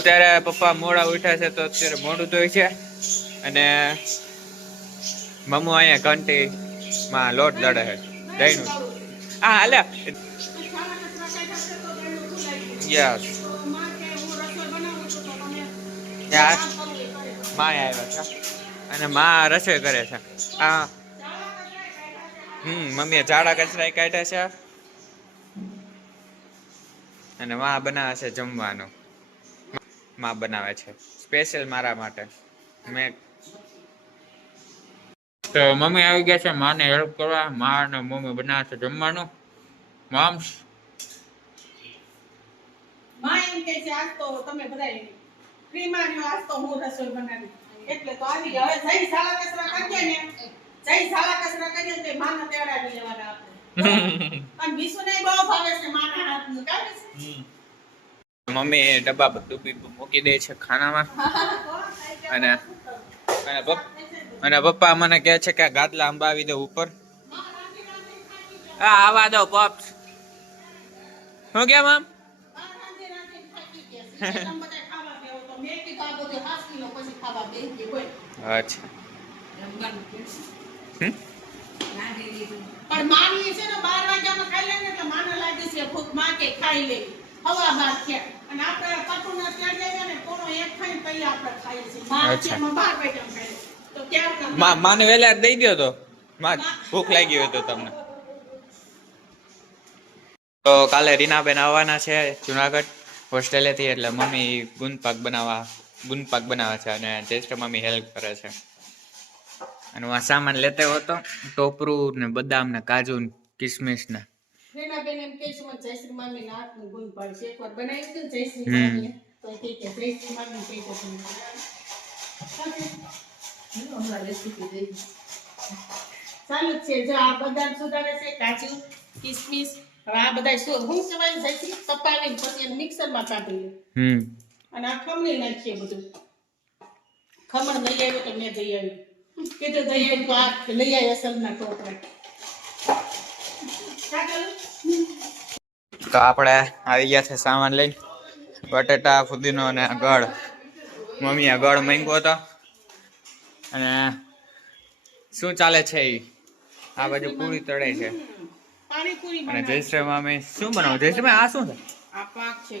અત્યારે પપ્પા મોડા ઉઠ્યા છે તો અત્યારે મોડું ધોય છે. અને મમ્મુ અહીંયા કંટી માં લોટ લડે છે. દહીંનું. હા હાલે. યસ. યારમાં આવ્યા અને માં રસોઈ કરે છે. હા હમ, મમ્મીએ ઝાડા કચરા કાઢ્યા છે. અને માં બનાવે છે જમવાનું. માં બનાવે છે. સ્પેશિયલ મારા માટે. મેં તો મમ્મી આવી ગયા છે. માને હેલ્પ કરવા. મા અને મમ્મી બનાવે છે જમવાનું. મામ્સ. માં એમ કે છે આજ તો તમે બધા free માં આજ તો હું રસોઈ બનાવી. એટલે તો આવી હવે જઈ સાલા કસરા કરીએ ને. જઈ સાલા કસરા કરીએ ને તો માને તેડાવી લેવાના આપણે. અને વિશુને બહુ ભાવે છે માના હાથનું. કાઢે છે? મમ્મી ડબ્બા બધું બી મૂકી દે છે ખાનામાં. અને અને પપ્પા અને પપ્પા મને કહે છે કે ગાદલા અંબાવી દે ઉપર. હા, આવા દો પપ્સ. શું કે આમ અચ્છા. પણ માની છે ને બાર વાગ્યામાં ખાઈ લે ને એટલે માને લાગે છે ભૂખમાં કે ખાઈ લે. હવા બાર અને આપણે પાટુના ત્યાં જઈએ ને કોનો એક ખાઈને પછી આપણે ખાઈએ છીએ. એમાં બાર વાગ્યામાં ખાઈએ તો ક્યારના માં માને વેલા દઈ દો તો. માં ભૂખ લાગી હોય તો તમને. તો કાલે રીનાબેન આવવાના છે જુનાગઢ હોસ્ટેલેથી એટલે મમ્મી ગુંદ પાક બનાવવા ગુંદ પાક બનાવે છે અને જ્યેષ્ઠ મમ્મી હેલ્પ કરે છે. અને હું આ સામાન લેતો હતો ટોપરું ને બદામ ને કાજુ ને કિસમિસ ને રેનાબેન એમ કહે છે મને જયશ્રી મામીના હાથનું ગુણ પડશે. એકવાર બનાવ્યું હતું જયશ્રી હમ. તો એ કે જયશ્રી મામી કહે છે તમને. ચાલુ છે. જો આ બદામ સુધારે છે કાજુ કિસમિસ. હવે આ બધા શું હું કહેવાય જયશ્રી તપાવીને પછી મિક્સરમાં કાઢી લે અને આ ખમણી નાખીએ બધું. ખમણ લઈ આવ્યો તો મેં જઈ આવ્યું. કીધું જઈ આવી તો આ લઈ આવી અસલના ટોપરા? તો આપણે આવી ગયા છે સામાન લઈને. બટેટા ફુદીનો અને ગળ. મમ્મીએ ગળ માંગ્યો હતો. અને શું ચાલે છે એ આ બાજુ પૂરી તળે છે. અને. જયશ્રી મામી શું બનાવો? જયશ્રી આ શું છે? આ છે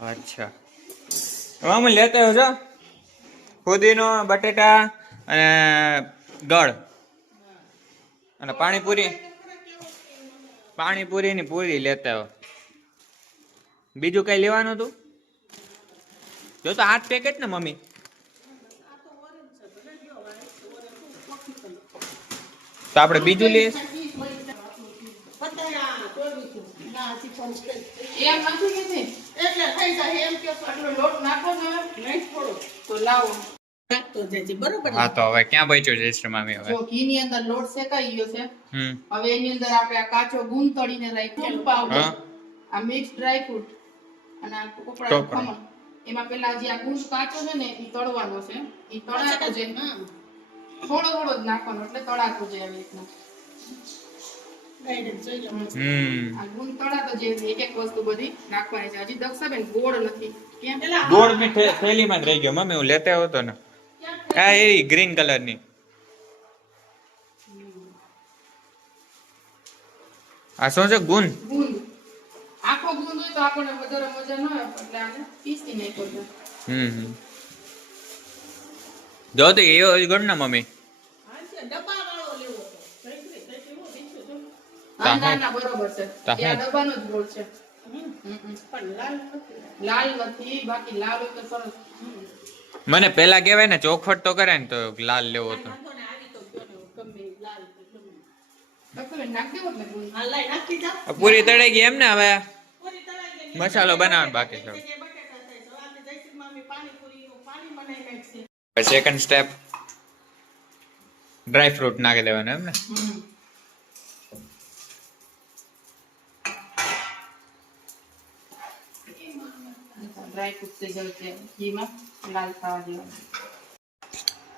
અચ્છા. મામી લેતા આવજો ફુદીનો બટેટા અને ગળ. અને પાણીપુરી. પાણીપુરી ની પૂરી લેતા બીજું કઈ લેવાનું હતું? જો તો આઠ પેકેટ ને, મમ્મી. તો આપણે બીજું લઈએ. એમ નથી. એટલે થઈ જાય. એમ કે લોટ નાખો તો લાવો. નાખતો જજે બરોબર હા તો હવે ક્યાં મામી હવે? જો અંદર લોટ શેકાઈ ગયો છે હવે એની અંદર આપણે આ કાચો ગુંદ તળીને રાખ્યો પાવડર આ મિક્સ ડ્રાય ફ્રૂટ અને આ કોપરા ખમણ. એમાં પેલા જે આ ગુંદ કાચો છે ને એ તળવાનો છે. એ તળાતો જાય થોડો થોડો જ નાખવાનો એટલે તળાતો આવી રીતના. એક એક નાખવાની હજી ગોળ નથી. કેમ? ગોળની થેલીમાં જ રહી ગયો. મમ્મી હું લેતા આવતો ને. હા એ ગ્રીન કલરની આ શું છે ગુંદ આખો ગુંદ હોય તો આપણને વધારે મજા ન આવે એટલે આને પીસી નાખો હમ હમ. જો તો એ ગણ ના મમ્મી. લાલ નથી. બાકી લાલ તો સરસ. મને પેલા કહેવાય ને ચોખવટ તો કરે ને તો લાલ લેવો આ પૂરી તળાઈ ગઈ એમ ને હવે મસાલો બનાવવાનો બાકી છે. સેકન્ડ સ્ટેપ ડ્રાય ફ્રૂટ નાખી દેવાનું એમ ને ફ્રૂટ થઈ જાય છે. ઘીમાં લાલ થવા દેવાનું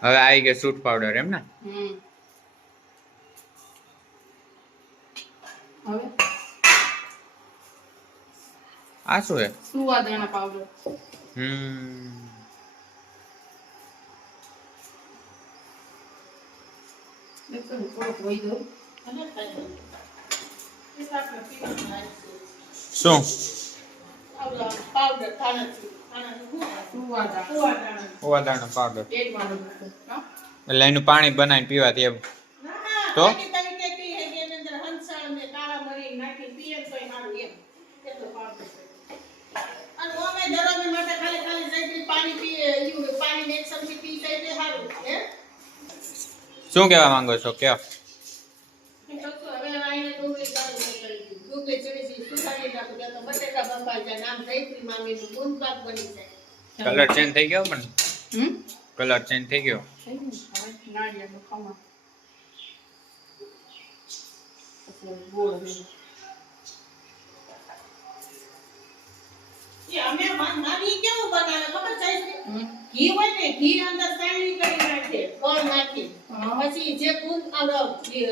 હવે આવી ગયો સૂટ પાવડર એમ ને? હમ. હવે? આ શું છે સુવાદાણા પાવડર. હમ. શું? પાવડર ધાણાથી. ધાણાનું શું આવે? સુવા દાણા કુવા ધાણાનું. ઓવાદાણા પાવડર? એટલે એનું પાણી બનાવીને પીવાથી એમ ના, તો? શું તરીકે માંગો છો કે એની અંદર હંસાળ ને કાળા મરી નાખીને પીએ ને તોય સારું એમ. એટલો પાવડર છે. અને ઓમે ગરમી માટે ખાલી ખાલી જઈથી પાણી પીએ, ઈયું પાણીને એક ચમચી પી જાય એટલે સારું. હે? શું કહેવા માંગો છો કયો હવે આઈને ડુંગળી ચાલુ કરી દીધી. ડુંગળી ચીરી ચીરી સુધારી નાખું ત્યાં તો બટેટા બંધાઈ જાય. મામીનું બની જાય. કલર ચેન્જ થઈ ગયો પણ હમ? કલર ચેન્જ થઈ ગયો નાળિયેરનું ખમણ. અમે મા- મામી કેવું બનાવે ખબર છે ઘી હોય ને ઘી અંદર સાયણી કરી નાખે ગોળ નાખી પછી જે ગુંદ આલો, ઘી,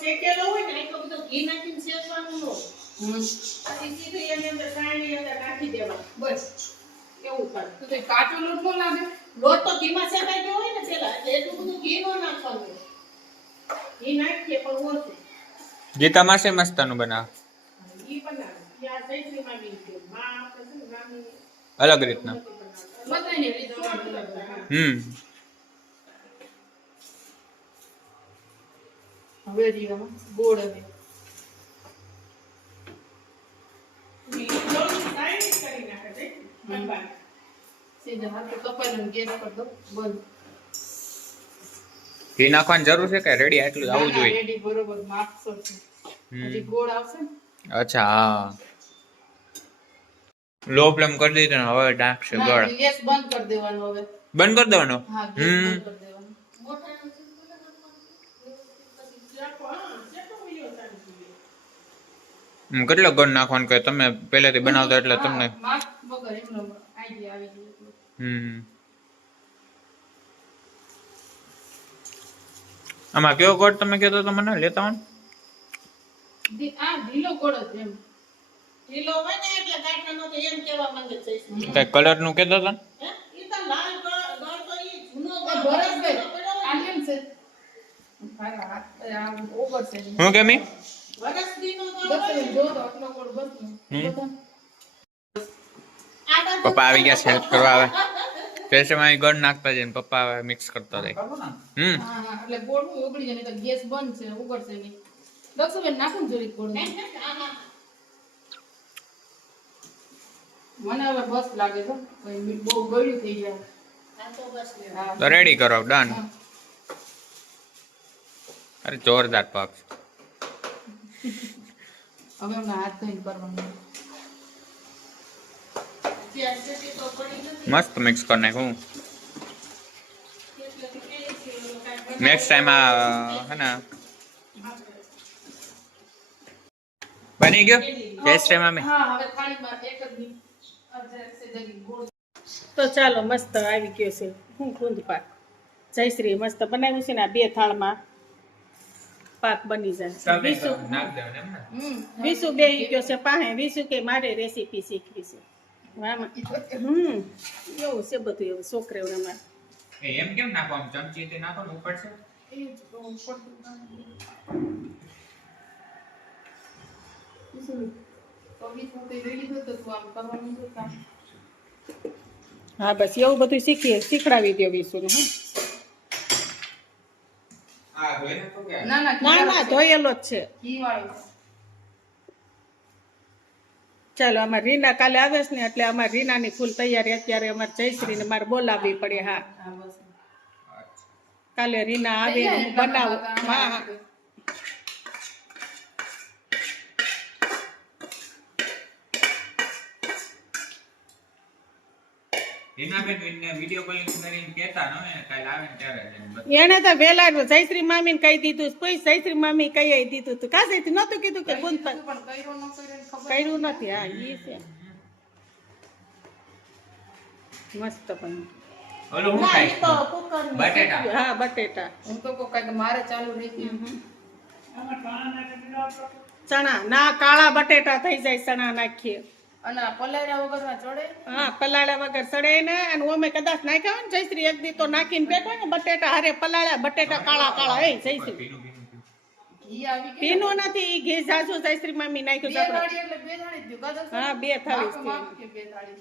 શેકેલો હોય ને આટલો બધો ઘી નાખીને શેકવાનું ન. પછી સીધું એની અંદર સાયણી અંદર નાખી દેવાનું. બસ. એવું કરે તો તે કાચો લોટ ન લાગે. લોટ તો ઘીમાં શેકાઈ ગયો હોય ને પેલા એટલે એટલું બધું ઘી ન નાખવાનું. ઘી નાખીએ પણ ઓછું. ગીતા માસે મસ્તાનું બનાવ. ઘી અલગ રીતના. હમ. હવે જીવામાં ગોળ હવે ઈ લોટની સાયણી કરી નાખે જયશ્રી. બંધાય. સીધા હાથે કપાઈને ગેસ પર દો બંધ ઘી નાખવાની જરૂર છે કે રેડી આટલું આવું જોઈએ? રેડી બરોબર માપસર છે. ગોળ આવશે અચ્છા હા. લો ફ્લેમ કરી દીધો ને હવે ના, ગળ. ગેસ બંધ કરી દેવાનો હવે. બંધ કરી દેવાનો? હા હમ. કેટલો ગળ નાખવાનો કે તમે પહેલેથી બનાવતા એટલે તમને વગર એમનો આઈડિયા આવી ગયો હમ. આમાં કયો કોડ તમે કહેતો તો મને લેતા આવો આ ઢીલો કોડ જ એમ. ઢીલો હોય ને એટલે ગાંઠ તો એમ કહેવા માંગે છે. કઈ કલરનું કહેતો તો એ હે? ઈ તો લાલ ગળ- તો ઈ જૂનો ભરતભાઈ આ કેમ છે? હું કેમી વરસ દીનો તો જો તો આટલો કોડ બસ પપ્પા આવી ગયા છે હેલ્પ કરવા આવે. પેસ્ટમાં ગળ નાખતા જઈને પપ્પા આવે મિક્સ કરતા રહે. હમ. એટલે ગોળનું ઓગળી જાય તો ગેસ બંધ છે ઉગડશે નહીં. દક્ષુબેન નાખો ને જરીક ગોળ. મને હવે બસ લાગે તો બહુ ગળ્યું થઈ જાય. તો બસ લે. હા. તો રેડી કરો ડન અરે જોરદાર પાપ હવે હાથ ધોઈને કરવાનું હજી આ સ્થિતિ તો પડી નથી. મસ્ત મિક્સ કરી નાખું નેક્સ્ટ ટાઈમ આ હે ને. બની ગયો? નેક્સ્ટ ટાઈમ અમે. તો ચાલો મસ્ત આવી ગયો છે. હું ખૂંદ પાક. જયશ્રી મસ્ત બનાવ્યું છે ને આ બે થાળમાં. પાક બની જાય વિસુ વિસુ બે ગયો છે પાસે વિસુ કે મારે રેસીપી શીખવી છે. હમ. એવું છે બધું એવું છોકરાઓને એમ કેમ નાખો? આમ ચમચી નાખો ને એ જ હા બસ એવું બધું શીખીએ શીખડાવી દે વિસુને હં ના ના ના ના ધોયેલો જ છે. ચાલો અમારે રીના કાલે આવે છે ને એટલે અમારે રીનાની ફૂલ તૈયારી અત્યારે અમારે જયશ્રીને મારે બોલાવવી પડે હા. કાલે રીના આવે ને હું બનાવું. હા હા. હિનાબેન વિડિયો કોલિંગ કરીને કહેતા ન હોય ને કાલે આવે ને ત્યારે જ એને તો વેલા જયશ્રી મામીને કહી દીધું કોઈ જયશ્રી મામી કહી દીધું તું. કા જયશ્રી નતું કીધું કે ગુંદ કર્યો નથી હા એ છે. મસ્ત પણ. ઓલું હું ખાય બટેટા. હા બટેટા. હું તો કહું કાંઈક મારે ચાલુ રહી ચણા ના કાળા બટેટા થઈ જાય ચણા નાખીએ. અને આ પલાળ્યા વગરના ચડે? હા પલાળ્યા વગર સડે ને અને ઓમે કદાચ નાખ્યા હોય ને જયશ્રી એક દી તો નાખીને બેઠો ને બટેટા હારે પલાળ્યા બટેટા કાળા કાળા એ જયશ્રી. પીનું નથી ઈ ઘી જાજુ જયશ્રી મમ્મી નાખ્યું હા, બે થાળી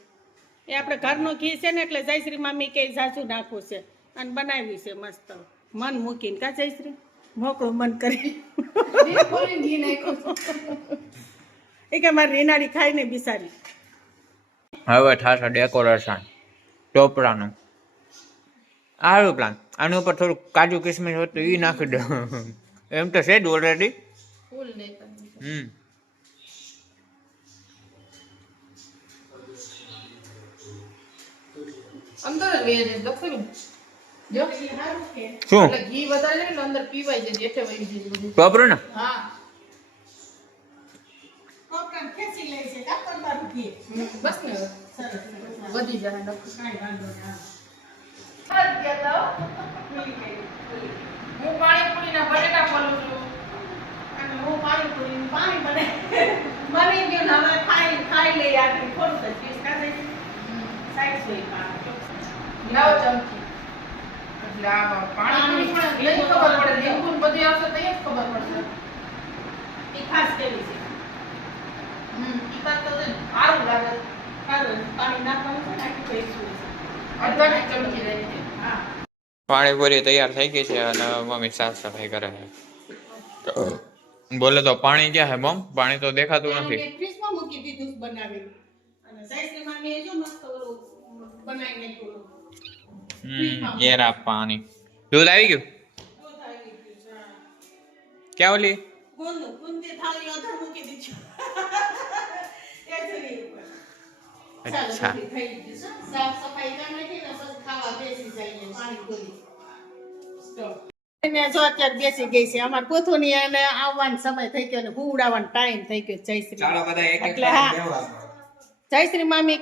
એ આપણે ઘરનું ઘી છે ને એટલે જયશ્રી મમ્મી કે જાજુ નાખવું છે. અને બનાવી છે મસ્ત. મન મૂકીને કા જયશ્રી મોકળું મન કરી. એ કે મારી રીનાડી ખાઈ ને બિસારી હવે થશે ડેકોરેશન ટોપરાનું સારું પ્લાન આની ઉપર થોડુંક કાજુ કિસમિસ હોય તો એ નાખી દો એમ તો છે જ ઓલરેડી હમ. અંદર જ વહી જાય લખેલું શું? ઘી વધારે ને અંદર પીવાય જાય એટલે વહી જાય બધું. ને. હા. બસ ને સરસ વધી જાય નકર. કાંઈ વાંધો નહીં હા. સરસ ગયા તા હો. ખુલી ગઈ. હું પાણીપુરીના બટેટા ફોલું છું અને હું પાણીપુરીનું પાણી બને બની ગયું ને હવે ખાઈ ખાઈ લઈએ આપણે થોડું જ પીસ કાઢે લાવો ચમચી. પાણીપુરી પણ લઈ ખબર પડે. લીંબુ ને આવશે તો એ ખબર પડશે. એ કેવી છે? હમ. ઈ તો સારું લાગે. સારું પાણી નાખવાનું છે ને આખી ભેજ સુઈ છે. અડધા ચમચી લઈ છે હા. પાણીપુરી તૈયાર થઈ ગઈ છે અને મમ્મી સાફ સફાઈ કરે છે. બોલે તો પાણી ક્યાં હે મમ? પાણી તો દેખાતું નથી. ફ્રીજમાં મૂકી દીધું છે બનાવીને સાઈઝ સાઈઝની મામીએ જો મસ્ત ઓલું બનાવીને નાખ્યું. હમ એરા પાણી દૂધ આવી ગયું. ક્યાં ઓલી ગુંદ ગુંદી થાળી અધર મૂકી દીધી એ જરી ઉપર. ચાલો, અચ્છા બધી થઈ ગયું છે. સાફ સફાઈ કરી નાખી ને પછી ખાવા બેસી જઈએ પાણી ગોળી. Stop. જો અત્યારે બેસી ગઈ છે અમાર પોથુની એને આવવાનો સમય થઈ ગયો ને હુવડાવવાનો ટાઈમ થઈ ગયો જયશ્રી એટલે હા જયશ્રી મામી